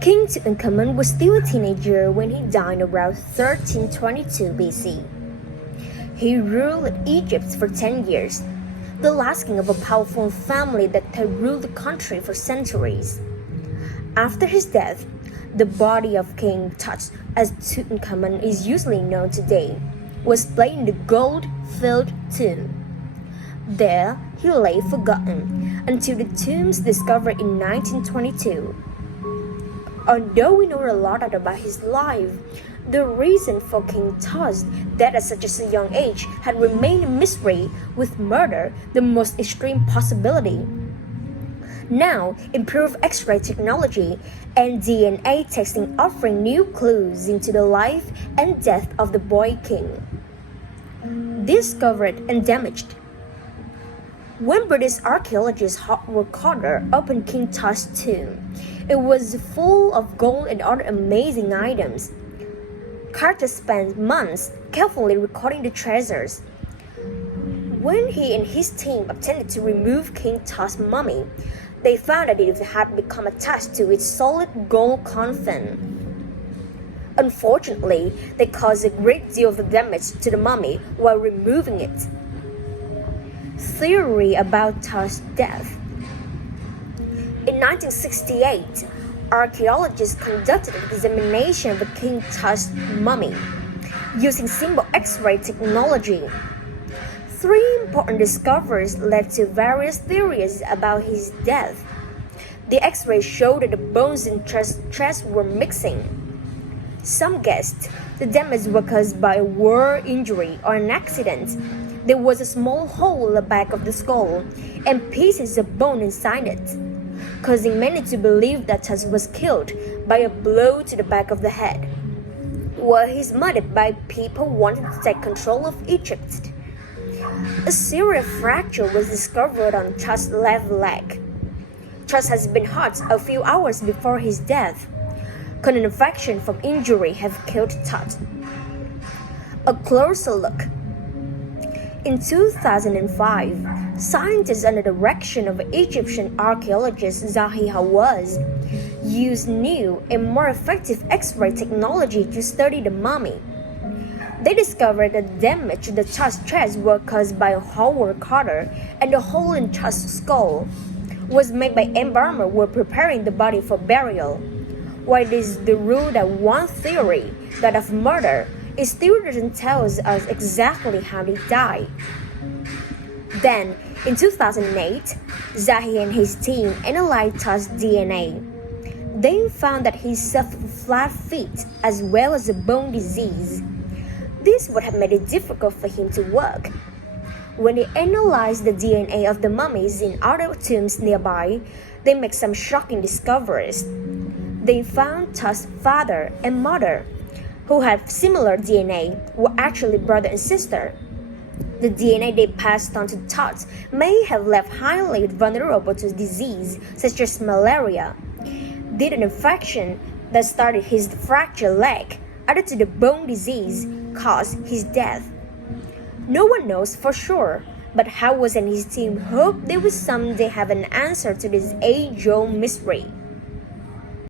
King Tutankhamun was still a teenager when he died around 1322 BC. He ruled Egypt for 10 years, the last king of a powerful family that had ruled the country for centuries. After his death, the body of King Tut, as Tutankhamun is usually known today, was placed in the gold-filled tomb. There, he lay forgotten until the tombs discovered in 1922. Although we know a lot about his life, the reason for King Tut's death at such a young age had remained a mystery, with murder the most extreme possibility. Now, improved X-ray technology and DNA testing offering new clues into the life and death of the boy king. Discovered and damaged. When British archaeologist Howard Carter opened King Tut's tomb, it was full of gold and other amazing items. Carter spent months carefully recording the treasures. When he and his team attempted to remove King Tut's mummy, they found that it had become attached to its solid gold coffin. Unfortunately, they caused a great deal of damage to the mummy while removing it. Theory about Tut's death. In 1968, archaeologists conducted an examination of the King Tut's mummy using simple X-ray technology. Three important discoveries led to various theories about his death. The X-ray showed that the bones in chest were missing. Some guessed the damage was caused by a war injury or an accident. There was a small hole in the back of the skull and pieces of bone inside it, causing many to believe that Tut was killed by a blow to the back of the head, while he's murdered by people wanting to take control of Egypt. A serious fracture was discovered on Tut's left leg. Tut has been hurt a few hours before his death. Could an infection from injury have killed Tut? A closer look. In 2005, scientists under the direction of Egyptian archaeologist Zahi Hawass used new and more effective X-ray technology to study the mummy. They discovered that damage to Tut's chest was caused by Howard Carter, and the hole in Tut's skull was made by embalmers who were preparing the body for burial. While it is the rule that one theory, that of murder, it still doesn't tell us exactly how he died. Then, in 2008, Zahi and his team analyzed Tut's DNA. They found that he suffered flat feet as well as a bone disease. This would have made it difficult for him to walk. When they analyzed the DNA of the mummies in other tombs nearby, they made some shocking discoveries. They found Tut's father and mother, who had similar DNA, were actually brother and sister. The DNA they passed on to Tut may have left highly vulnerable to disease such as malaria. Did an infection that started his fractured leg, added to the bone disease, cause his death? No one knows for sure, but Hawass and his team hope they will someday have an answer to this age-old mystery.